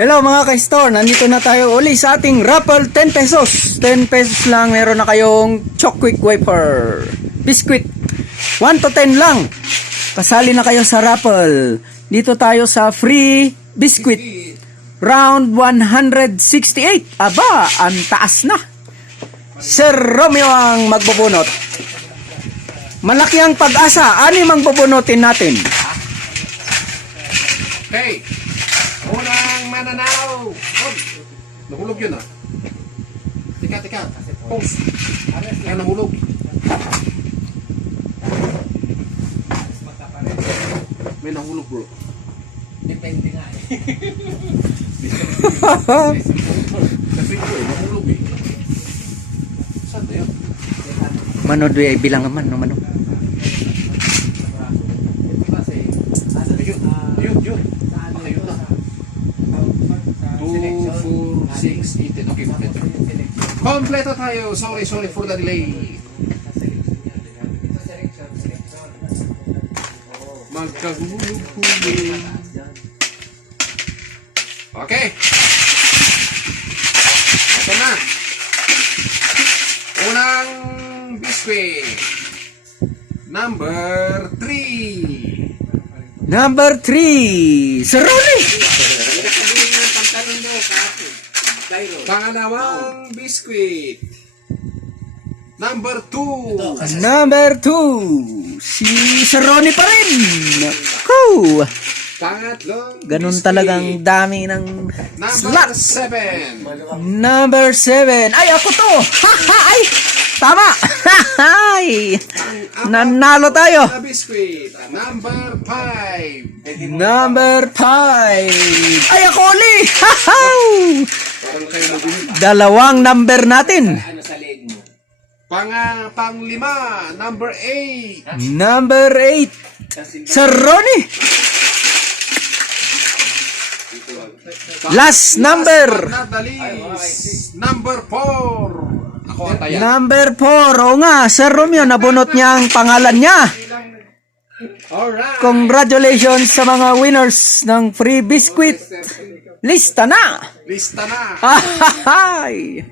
Hello mga ka-store, nandito na tayo uli sa ating raffle 10 pesos. 10 pesos lang, meron na kayong Choc-Quik wafer biscuit. 1 to 10 lang. Kasali na kayo sa raffle. Dito tayo sa free biscuit. Round 168. Aba, ang taas na. Sir Romeo ang magbubunot. Malaki ang pag-asa. Ano ang bubunutin natin? Okay. Unang mananaw. Oh, nahulog yun ah. Tika. Pause. Kaya nahulog. May nahulog bro. Depende nga eh. Kasi bro, nahulog eh. Saan na yun? Manod ay bilang naman, no mano. Yun. Ayun na. 2, 4, 6, 8, 10. Okay, kompleto. Kompleto tayo. Sorry for the delay. Magkahulog-hulog. Okay. Ito na. Unang biscuit. Number 3. Number 3. Sir Ronnie. Pangalawang biscuit. Number 2. Number 2. Si Sir Ronnie pa rin. Cool. Pangatlong Ganun biscuit. talagang dami ng Number slot. 7. Number 7. Ay, ako to. Ay, tama. Ay, nanalo tayo. Na biscuit. Number 5. Number 5. Ay, ako ulit. Parang kayo nabili. Dalawang number natin. Ano sa leg mo? Panglima. Number 8. Number 8. Sir Ronnie. Last number. Not the least. Number 4. Ako ang taya. Number 4. O nga, Sir Romeo, nabunot niya ang pangalan niya. Alright. Congratulations sa mga winners ng free biscuit. Lista na. Lista na. Ay.